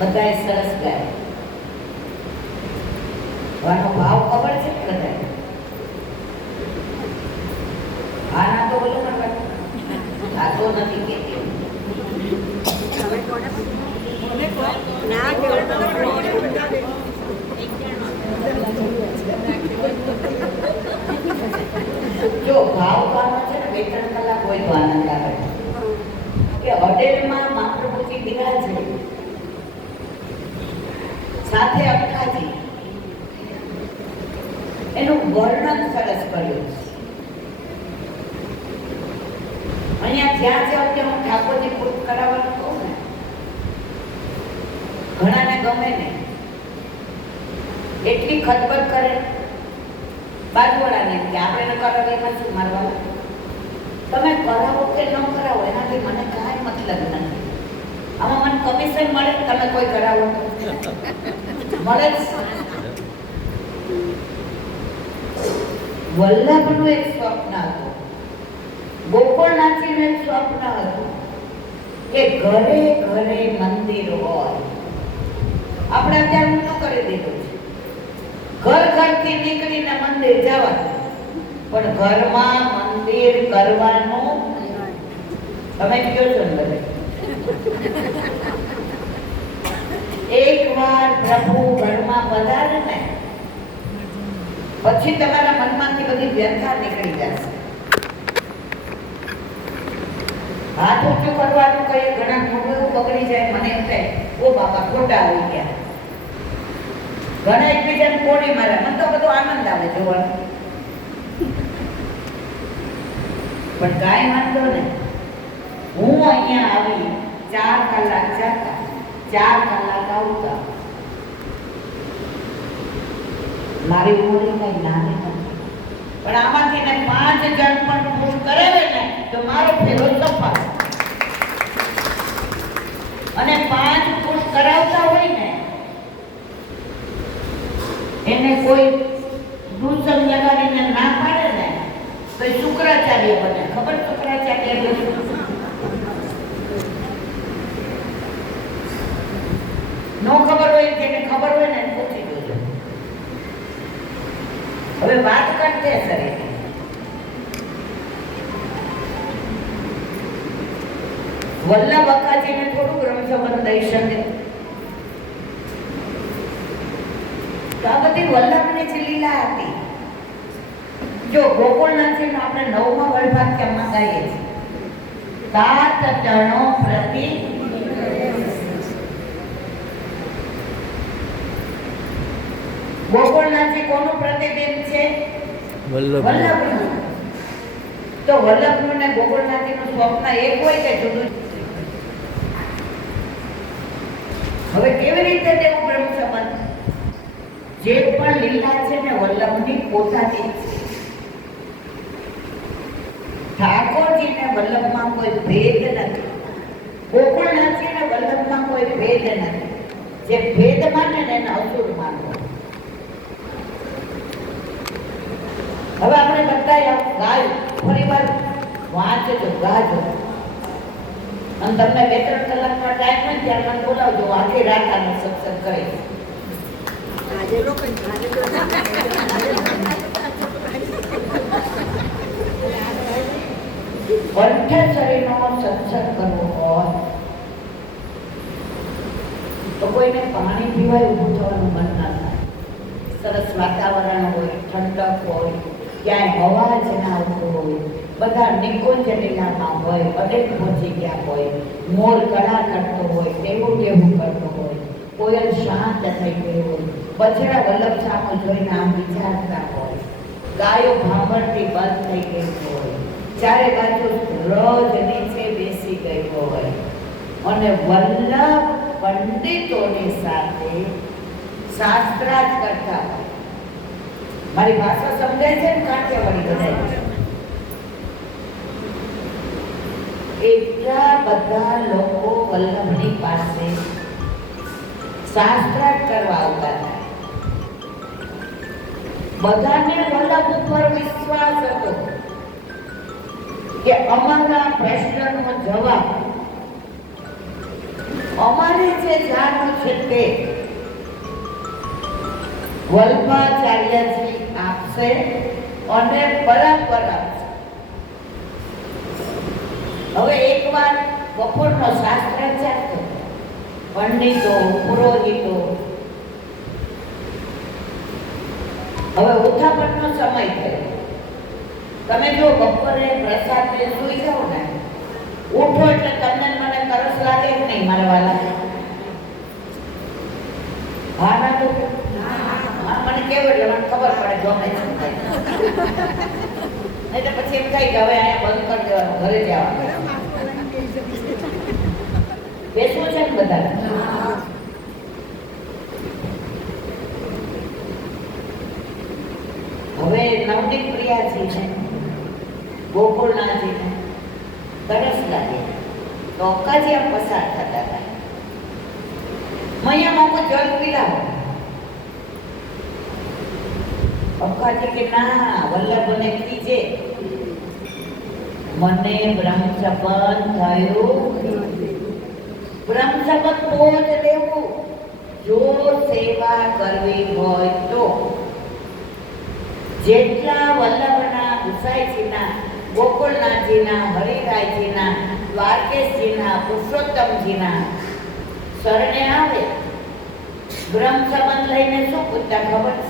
બધાએ સરસ ગાય. આનો ભાવ ખબર છે કે બધાને? આના તો બોલો પણ આ તો નથી કહેતી. જો ભાવ ગાવાનો છે ને 2-3 કલાક હોય તો આનંદ આવે કે હોટેલમાં મહાપ્રભુજી બિરાજે સાથે અટકાજી એનું વર્ણન સરસ કર્યું. અહીંયા જ્યાં જ્યાં કે હું ઠાકોરજી પૂર્ત કરાવવાનું કહું ને, ઘણાને ગમે ને એટલી ખતબત કરે બાજુવાળાને કે આપણે કરાવે એમાં શું મારવા. તમે કરાવો કે ન કરાવો એનાથી મને કાંઈ મતલબ નથી. આમાં મને કમિશન મળે, તમે કોઈ કરાવો મળે જ. વલ્લભનું એક સ્વપ્ન હતું, ગોકુળનાથજીનું એક સ્વપ્ન હતું કે ઘરે ઘરે મંદિર હોય. આપણે અત્યારે ઊંધું કરી દીધું છે, ઘર ઘરથી નીકળીને મંદિર જવાનું, પણ ઘરમાં મંદિર કરવાનું તમે કહો છો ને બધે. એકવાર પ્રભુ ઘરમાં પધારે ને પછી તમારા મનમાંથી બધી વ્યથા નીકળી જશે. હાથ ઊંચું કરવાનું કહીએ, ઘણા મોઢું પકડી જાય, મને એમ થાય ઓ બાપા ખોટા આવી ગયા. ઘણા એકબીજાને કોડી મારે, મને તો બધો આનંદ આવે જોવાનો. પણ કાંઈ વાંધો ને, હું અહીંયા આવી 4 કલાક જતા 4 કલાક આવતા. મારી ઉંમર કઈ નાની નથી, પણ આમાંથી ને 5 જણ પણ પુશ કરાવે ને તો મારો ફેરો સફળ. અને 5 પુશ કરાવતા હોય ને એને કોઈ દૂષણ લગાડીને ના પાડે ને તો એ શુક્રાચાર્ય બને. ખબર શુક્રાચાર્ય એટલે નો ખબર હોય, જેને ખબર હોય ને પૂછી જોજો. હવે વાત કરતે સરે વલ્લભ અક્કાજીને થોડું રમઝમન દઈ શકે. તો આ બધી વલ્લભની જ લીલા હતી. જો ગોકુળનાથજીનો આપણે 9મા વલ્ભાખ્યામાં ગાઈએ છીએ, 7 ટણો પ્રતિ ગોકુળનાથજી કોનું પ્રતિબિંબ છે? વલ્લભનું. તો વલ્લભનું ને ગોકુળનાથજીનું સ્વપ્ન એક હોય કે જુદું? હવે કેવી રીતે તેવું બ્રહ્મ સંબંધ? જે પણ લીલા છે ને વલ્લભની પોતાની છે. ઠાકોરજીને વલ્લભમાં કોઈ ભેદ નથી, ગોકુળનાથજીને વલ્લભમાં કોઈ ભેદ નથી. જે ભેદ માને ને એને અસુર માનવો. હવે આપણે બધા ગાયું ફરી વાર વાંચજો, ગાજો, અને તમને 2-3 કલાકનો ટાઈમ હોય ત્યારે મને બોલાવજો. આખી રાત આનો સત્સંગ કરીશ. કંઠેશ્વરીનો સત્સંગ કરવો હોય તો કોઈને પાણી પીવાય ઊભું થવાનું મન ના થાય. સરસ વાતાવરણ હોય, ઠંડક હોય, ક્યાંય અવાજ ના આવતો હોય, બધા નિકુંજ લીલામાં હોય, અનેક પહોંચી ગયા હોય, મોર કળા કરતો હોય, ટેવું ટેવું કરતો હોય, કોયલ શાંત થઈ ગઈ હોય, બછડા વલ્લભ સામો જોઈને આમ વિચારતા હોય, ગાયો ભાંભરતી બંધ થઈ ગઈ હોય, ચારે બાજુ રજ નીચે બેસી ગઈ હોય, અને વલ્લભ પંડિતોની સાથે શાસ્ત્રાર્થ કરતા હોય. મારી ભાષા સમજાય છે ને? કાઠિયાવાડી બધાય એટલા બધા લોકો વલ્લભની પાસે શાસ્ત્રાર્થ કરવા આવતા હતા. બધાને વલ્લભ ઉપર વિશ્વાસ હતો કે અમારા પ્રશ્નનો જવાબ અમારે જે જાણ છે તે વલ્ભાચાર્યજી આપશે અને પરંપરા. હવે એકવાર બપોરનો શાસ્ત્ર ચાલતો, પંડિતો પુરોહિતો, હવે ઉઠાપણનો સમય થયો. તમે જો બપોરે પ્રસાદ ને સુઈ જાઓ ને, ઉઠો એટલે તમને મને તરસ લાગે કે નહીં મારા વાલા? હા ના તો મને કેવું એટલે મને ખબર પડે ગમે છે નહીં તો પછી એમ થાય કે હવે અહીંયા બંધ કરી દેવાનું, ઘરે જવાનું. બેસવું છે ને બધા? હવે નવનીત પ્રિયાજી છે, ગોકુળનાથજી ને તરસ લાગે તો અક્કાજી આમ પસાર થતા હતા. મૈયામાં જલ પીરાવો. અક્કાજી કે ના, વલ્લભને કીજે મને બ્રહ્મસબંધ થયું. બ્રહ્મસબંધ તો જ દેવું જો સેવા કરવી હોય તો. જેટલા વલ્લભના, ગુસાઈજીના, ગોકુળનાથજીના, હરિરાયજીના, દ્વારકેશજીના, પુરુષોત્તમજીના શરણે આવે, બ્રહ્મ સંબંધ લઈને શું પૂછતા ખબર છે?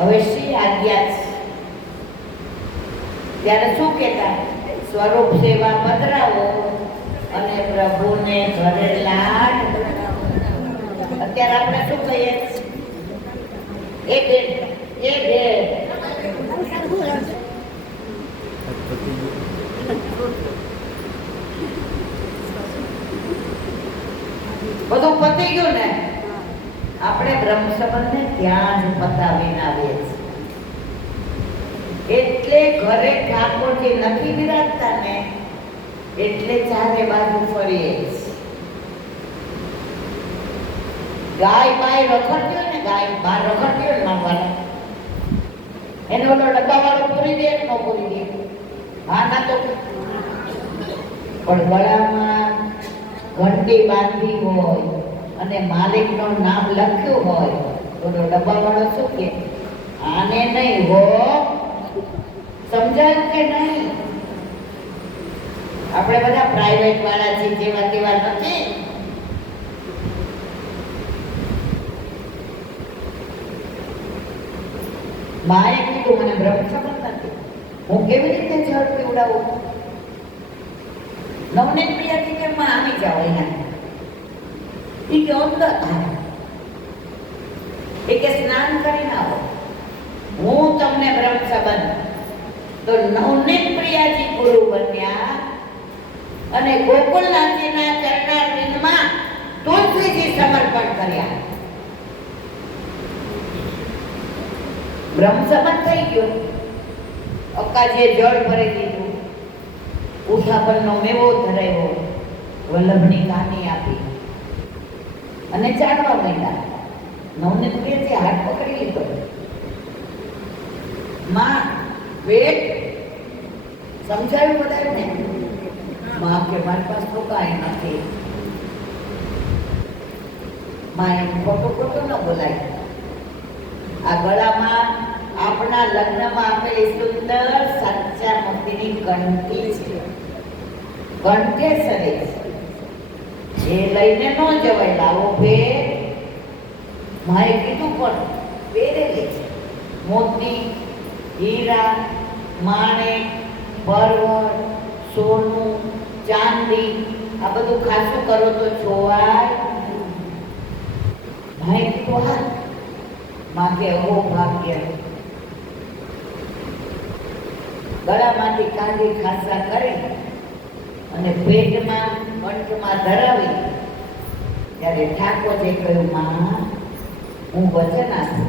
હવે શ્રી આજ્ઞા છે ત્યારે શું કહેતા? સ્વરૂપ સેવા પધરાવો અને પ્રભુને ઘરે લાડ. અત્યારે આપણે શું કહીએ? એક બધું પતી ગયું ને, આપણે બ્રહ્મ સંબંધને ત્યાં જ પતાવીને આવીએ છીએ. એટલે ઘરે ઠાકોરજી નથી બિરાજતા ને એટલે ચારે બાજુ ફરીએ. ગાય બાય રખડ્યો ને, ગાય બાર રખડ્યો ને મારવાના, એને ઓલો ડબ્બા વાળો પૂરી દે કે ન પૂરી દે? હા ના તો પણ ગળામાં ઘંટી બાંધી હોય અને માલિકનું નામ લખ્યું હોય તો ડબ્બા વાળો શું કે? આને નહીં હો. સમજાયું કે નહીં? આપણે બધા પ્રાઇવેટ વાળા છે, જેવા તેવા નથી. માએ કીધું મને બ્રહ્મ સંબંધ નથી, હું કેવી રીતે જળ પીવડાવું? નવનીત પ્રિયાજી કે માં આવી જાઓ અહીંયા. એ કે અંદર એ કે સ્નાન કરીને આવો, હું તમને બ્રહ્મ સંબંધ. તો નવનીત પ્રિયાજી ગુરુ બન્યા અને ગોકુળનાથજીના ચરણારવિંદમાં તુલસીજી સમર્પણ કર્યા. બ્રહ્મ સંબંધ થઈ ગયો. અક્કાજીએ જળ ભરી દીધું, ઉઠાપણનો મેવો ધરાવ્યો, વલ્લભની કાની આપી અને ચાલવા માંડ્યા. નવનીત પ્રિયાજી હાથ પકડી લીધો. માં વેટ સમજાવ્યું બધાને? માં કે મારી પાસે તો કાંઈ નથી. માં એમ ખોટું ખોટું ન બોલાય. આ ગળામાં આપણા લગ્નમાં આપેલી સુંદર સાચા મોતીની કંઠી છે, કંઠેસરી છે, એ લઈને ન જવાય. લાવો ભેટ. મારે કીધું પણ પહેરેલી છે. મોતી, હીરા, માણેક, પરવળ, સોનું, ચાંદી, આ બધું ખાસું કરો તો જોવાય. ભાઈ કીધું હા. માગે અહો ભાગ્ય. ગળામાંથી કાઢી ખાસા કરી અને પેટમાં કંઠમાં ધરાવી ત્યારે ઠાકોરજી કહ્યું, માં હું વચન આપું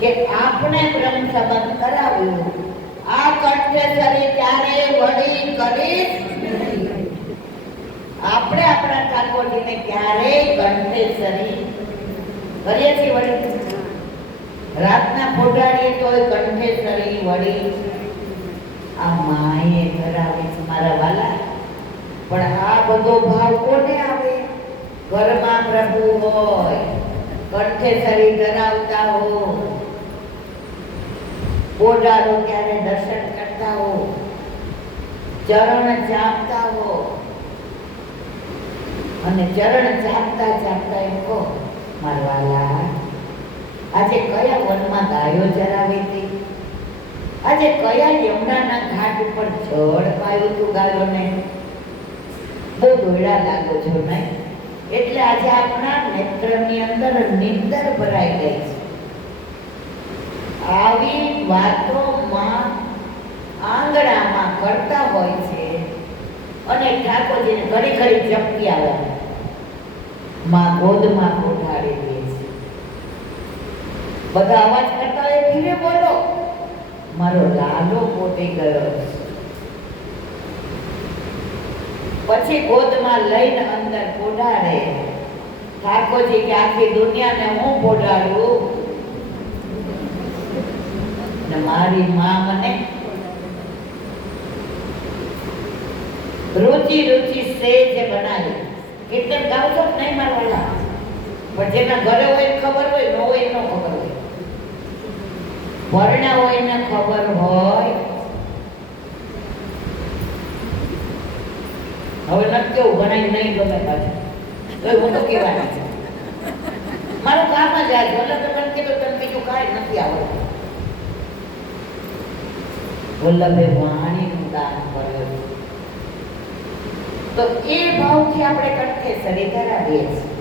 કે આપણે બ્રહ્મ સંબંધ કરાવ્યું, આ કંઠેસરી ત્યારે વળી કરીશ નહીં. આપણે આપણા ઠાકોરજીને ક્યારેય કંઠેસરી કરીએ છીએ વળી. રાતના ફોટાડીએ તોય કંઠેસરી વળી આ માએ ધરાવે છે મારા વાલા. પણ આ બધો ભાવ કોને આવે? ઘરમાં પ્રભુ હોય, કંઠે શરીર ધરાવતા હો, પોડારો ત્યારે દર્શન કરતા હો, ચરણ ચાપતા હો, અને ચરણ ચાપતા ચાપતા એમ કહો, મારા વાલા આજે કયા વનમાં ગાયો ચરાવી હતી? આજે કયા યમુનાના ઘાટ ઉપર જળ પાયું તું ગાયોને? બહુ દોડા લાગો છો નહીં? એટલે આજે આપણા નેત્રની અંદર નિંદર ભરાઈ ગઈ છે. આવી વાતોમાં આંગણામાં કરતા હોય છે અને ઠાકોરજીને ઘડી ઘડી જપતી આવે, માં ગોદમાં કોઠાડી દે છે. બધા અવાજ કરતા હોય, ધીરે બોલો, મારો લાલો પોતી ગયો. પછી ગોદમાં લઈને અંદર પોઢાડે. ઠાકોરજી કે આખી દુનિયાને હું પોઢાડું ને મારી માં મને રુચિ રુચિ સે જે બનાવી. કીર્તન ગાવ છો નહીં મારવાના, પણ જેના ઘરે હોય ખબર હોય, ન હોય ન ખબર હોય. વર્ણા હોય ને ખબર હોય. હવે નથી કેવું ભણાય નહીં ગમે પાછું, તો હું તો કહેવાની છે. મારું કામ જ આ છે. તો મને કીધું તને બીજું કાંઈ નથી આવડતું. વલ્લભે વાણીનું દાન કર્યું. તો એ ભાવથી આપણે કંઠે શરીર ધરાવીએ છીએ.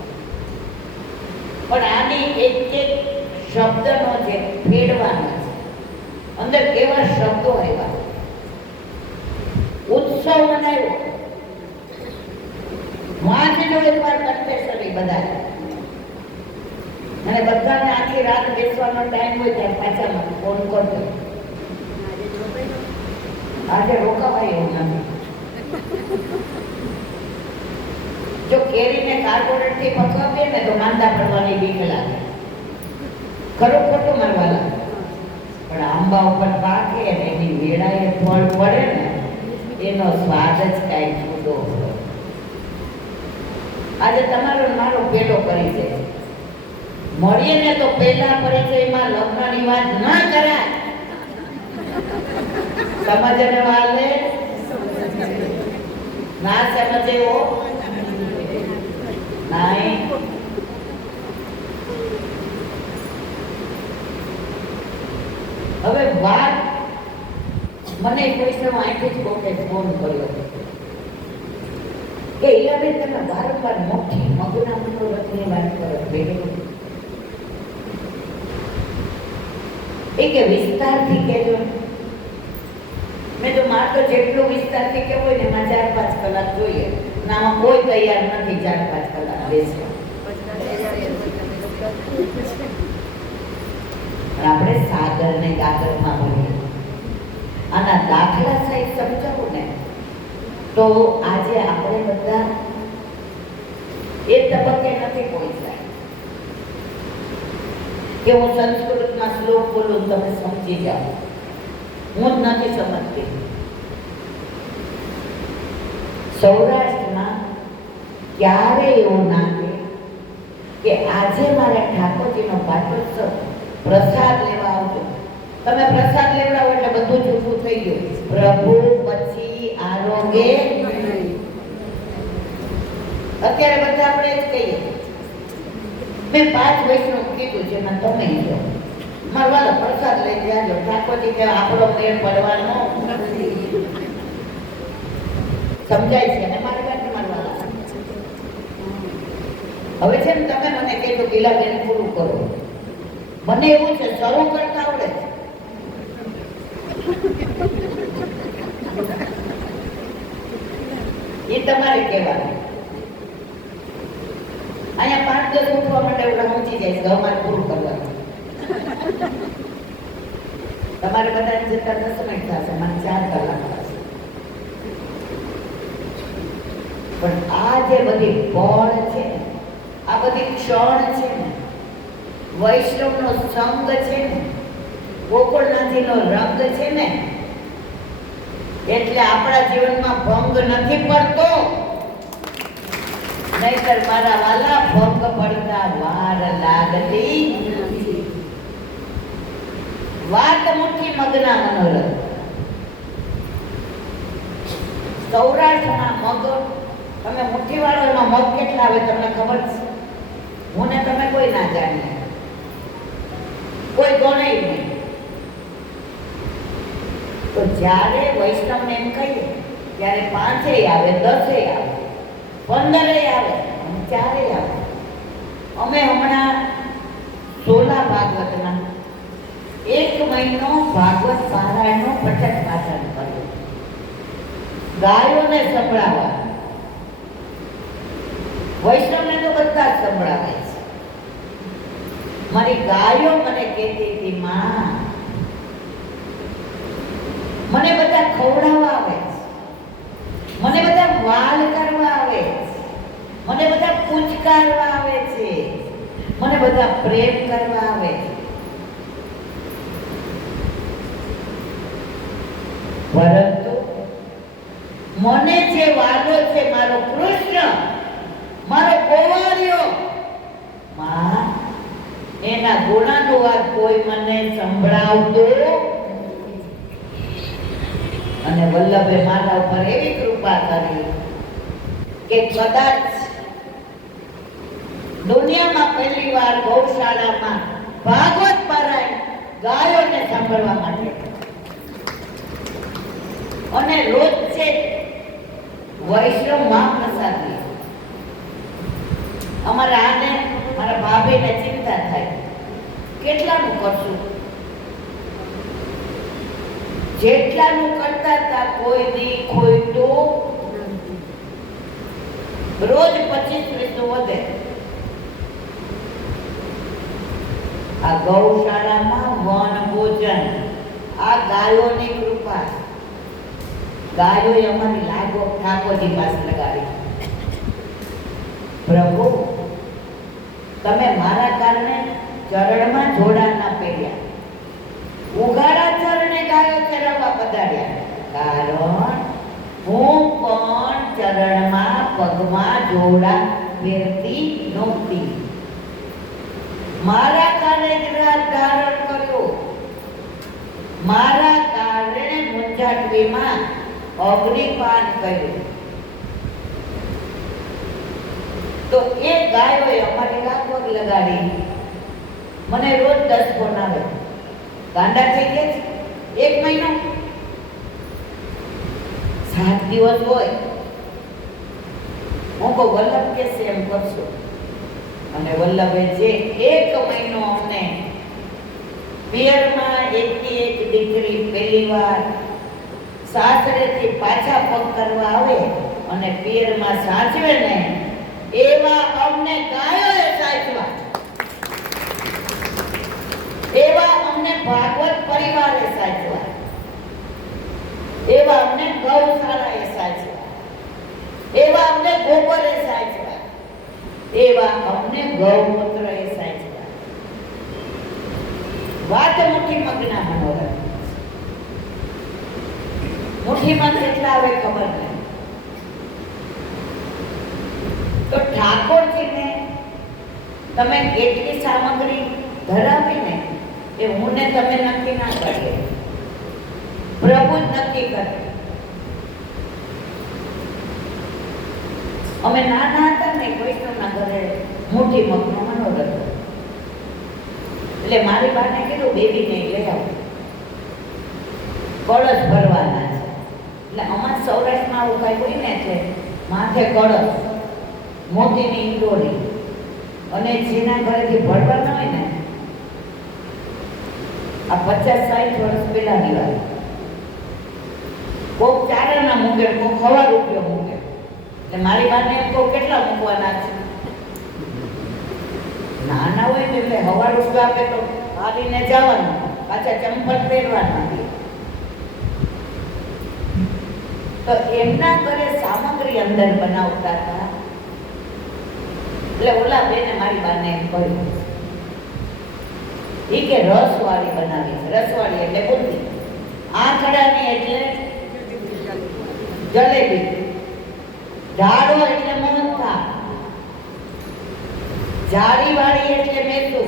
પણ આની એક એક શબ્દનો જે ફેરવાનો છે, અંદર કેવા શબ્દો આવ્યા. ઉત્સવ મનાવ્યો. વાંચજો એકવાર કંઠે શરીર બધા, અને બધાને આખી રાત બેસવાનો ટાઈમ હોય ત્યારે પાછા ફોન કરજો. આજે રોકાવાય એવું નથી. જો કેરીને કાર્બોરેટ થી પકવીએ ને તો માંદા પડવાની બીક લાગે. ખરું ખોટું મારવાલા? પણ આંબા ઉપર પાકે ને એની વેળાએ ફળ પડે ને એનો સ્વાદ જ કાંઈ જુદો હોય. આજે તમારો મારો પેલો કરી છે. મળીએ ને તો પહેલા પરિચયમાં લગ્નની વાત ના કરાય. સમજને વાલે ના સમજે હો નહીં. હવે વાત મને કોઈ સમય આંખી જ કોકે ફોન કર્યો કે ઈલાબેન તમે વારંવાર મોટી મગના મનોરથની વાત કરો બેઠો. એ કે વિસ્તારથી કહેજો. મેં તો માર તો જેટલું વિસ્તારથી કેવું હોય ને એમાં 4-5 કલાક જોઈએ. આમાં કોઈ તૈયાર નથી 4-5 કલાક બેસવા. આપણે સાગર ને કાગળમાં ભણીએ. આના દાખલા સહિત સમજાવું ને તો આજે આપણે બધા એ તબક્કે નથી પહોંચ્યા કે હું સંસ્કૃતમાં શ્લોક બોલું તમે સમજી જાઓ. હું જ નથી સમજતી. સૌરાષ્ટ્રમાં ક્યારે એવું ના કે આજે મારે ઠાકોરજીનો પાટોત્સવ પ્રસાદ લેવા આવજો. તમે પ્રસાદ લેવડાવો એટલે બધું જૂઠું થઈ ગયું. પ્રભુ પછી આરોગ્ય. અત્યારે બધા આપણે જ કહીએ. મેં 5 વૈષ્ણવ કીધું જેમાં તમે જો મારવાલો પ્રસાદ લઈ જાજો. ઠાકોરજી કે આપણો મેળ પડવાનો નથી. સમજાય છે ને મારી વાત? મારવાલા હવે છે ને તમે મને કહેજો ગીલાબેન પૂરું કરો. મને એવું છે શરૂ કરતા આવડે છે. એ તમારે કહેવાનું. અહીંયા 5-10 ઉઠવા માટે એવું પહોંચી જાય છે અમારે પૂરું કરવાનું. તમારે બધાને જતા 10 મિનિટ થશે, મને 4 કલાક થશે. પણ આ જે બધી પળ છે ને, આ બધી ક્ષણ છે ને, વૈષ્ણવનો સંગ છે ને, ગોકુળનાથજીનો રંગ છે ને, એટલે આપણા જીવનમાં ભંગ નથી પડતો, નહીતર મારા વાલા ભંગ પડતા વાર લાગતી. વાત મુઠ્ઠી મગના મનોરથ. સૌરાષ્ટ્રમાં મગ તમે મુઠ્ઠી વાળો એમાં મગ કેટલા આવે તમને ખબર છે? હું ને તમે કોઈ ના જાણીએ, કોઈ ગણે નહીં. તો જ્યારે વૈષ્ણવને એમ કહીએ ત્યારે 5 આવે, 10 આવે, 15 આવે, 4 આવે. અમે હમણાં 16 ભાગવતના 1 મહિનો ભાગવત પારાયણનો પઠન પાઠન કર્યું, ગાયોને સંભળાવવા. વૈષ્ણવને તો બધા જ સંભળાવે છે. મારી ગાયો મને કહેતી હતી, માં મને બધા ખવડાવવા આવે છે, મને બધા વાલ કરવા આવે છે, મને બધા પૂચકારવા આવે છે, મને બધા પ્રેમ કરવા આવે છે. પરંતુ મને જે વાલો છે મારો કૃષ્ણ, મારો ગોવાળિયો, માં એના ગુણાનુવાદ કોઈ મને સંભળાવતો. અને વલ્લભે મારા ઉપર એવી કૃપા કરી કે કદાચ દુનિયામાં પહેલી વાર ગૌશાળામાં ભાગવત પારાયણ ગાયોને સાંભળવા માટે. અને રોજ છે વૈષ્ણવ મહાપ્રસાદ લે. અમારા આને મારા ભાભીને ચિંતા થાય, કેટલાનું કરશું? જેટલાનું કરતા હતા કોઈ દી ખોઈતું રોજ 25-30 વધે. આ ગૌશાળામાં વન ભોજન, આ ગાયોની કૃપા. ગાયોએ અમારી લાગો ઠાકોરજી પાસે લગાડી. પ્રભુ તમે મારા કારણે ચરણમાં જોડા ના પહેર્યા, ઉઘાડા ચરણે ગાયો ચરાવવા પધાર્યા. કારણ હું પણ ચરણમાં પગમાં જોડા પહેરતી નહોતી. મારા કારણે ગ્રહ ધારણ કર્યો, મારા કારણે મુંજાટવીમાં અગ્નિપાન કર્યું. તો એ ગાયોએ અમારી રાગવગ લગાડી. મને રોજ 10 ફોન આવે, ગાંડા થઈ ગયા છે. 1 મહિનો 7 દિવસ હોય. હું કહું વલ્લભ કે છે એમ કરશો. અને વલ્લભે જે 1 મહિનો અમને પિયરમાં એકની એક દીકરી પહેલી વાર સાસરેથી પાછા પગ કરવા આવે અને પિયરમાં સાચવે ને, એવા અમને ગાયોએ સાચવા, એવા અમને ભાગવત પરિવારે સાચવા, એવા અમને ગૌશાળાએ સાચવા, એવા અમને ગોબરે સાચવા, એવા અમને ગૌમૂત્રએ સાચવા. વાત મુઠ્ઠી મગના મનોરથ. મુઠ્ઠી મગ કેટલા આવે ખબર નહીં. તો ઠાકોરજીને તમે કેટલી સામગ્રી ધરાવીને એ હું ને તમે નક્કી ના કરીએ, પ્રભુ જ નક્કી કરે. અમે નાના હતા ને વૈષ્ણવના ઘરે મુઠ્ઠી મગનો મનોરથ. એટલે મારી બાને કીધું બેબીને લઈ આવો, કળશ ભરવાના છે. એટલે અમારા સૌરાષ્ટ્રમાં આવું કઈ હોય ને છે, માથે કળશ, મોતીની ઈંડોળી, અને જેના ઘરેથી ભરવાના હોય ને, આ 50-60 વર્ષ પહેલાની વાત. કોક ચારાના મૂકે, કોક હવા રૂપિયો મૂકે. એટલે મારી બાને એમ કહું કેટલા મૂકવાના છે? નાના હોય ને એટલે હવા રૂપિયો આપે તો હાલીને જવાનું, પાછા ચંપલ પહેરવાના. તો એમના ઘરે સામગ્રી અંદર બનાવતા હતા. એટલે ઓલા બેને મારી બાને એમ કહ્યું, એ કે રસવાળી બનાવી છે. રસવાળી એટલે બુંદી, આંખડાની એટલે જલેબી. ઢાળો એટલે મોહનથાળ. જાળી વાળી એટલે મેંદુ.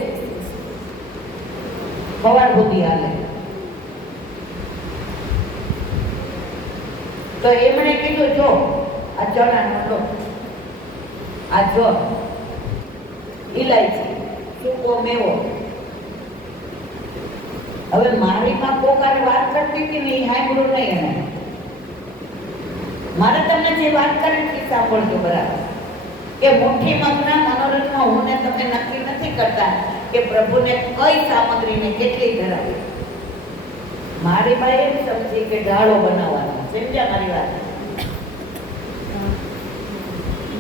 સવાર સુધી હાલે. તો એમણે કીધું જો આ ચણાનો લોટ, આ જો ઇલાયચી, સૂકો મેવો. હવે મારી માં કોકારે વાત કરતી હતી ને એ સાંભળ્યું નહીં એને. મારે તમને જે વાત કરી હતી સાંભળજો બરાબર. કે મુઠ્ઠી મગના મનોરથમાં હું ને તમે નક્કી નથી કરતા કે પ્રભુને કઈ સામગ્રીને કેટલી ધરાવી. મારી માં એમ સમજી કે ઢાળો બનાવવાનો. સમજ્યા મારી વાત?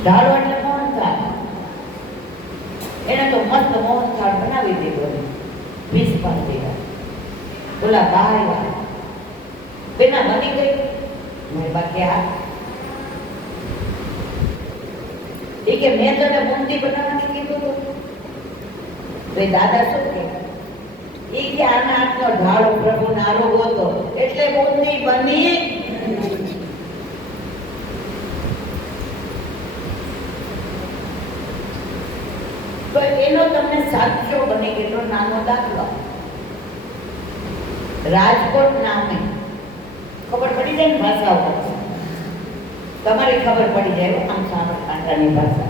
ઢાળો એટલે મોહનથાળ. એને તો મસ્ત મોહનથાળ બનાવી દીધો. 20 પાણી બોલા ભાઈ બેના બની ગઈ. મેં બાકી આ કે મેં તને બુંદી બનાવવાનું કીધું હતું. તો દાદા શું કે આના હાથનો ઢાળો પ્રભુ નારો ગોતો એટલે બુંદી બની. તો એનો તમને સાચો બની ગયેલો નાનો દાખલો. રાજકોટ નામે ખબર પડી જાય ને ભાષાઓ તમારી ખબર પડી જાય આમ સાબરકાંઠાની ભાષા.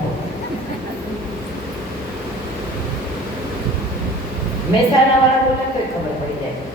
મહેસાણા વાળા બોલે તો ખબર પડી જાય.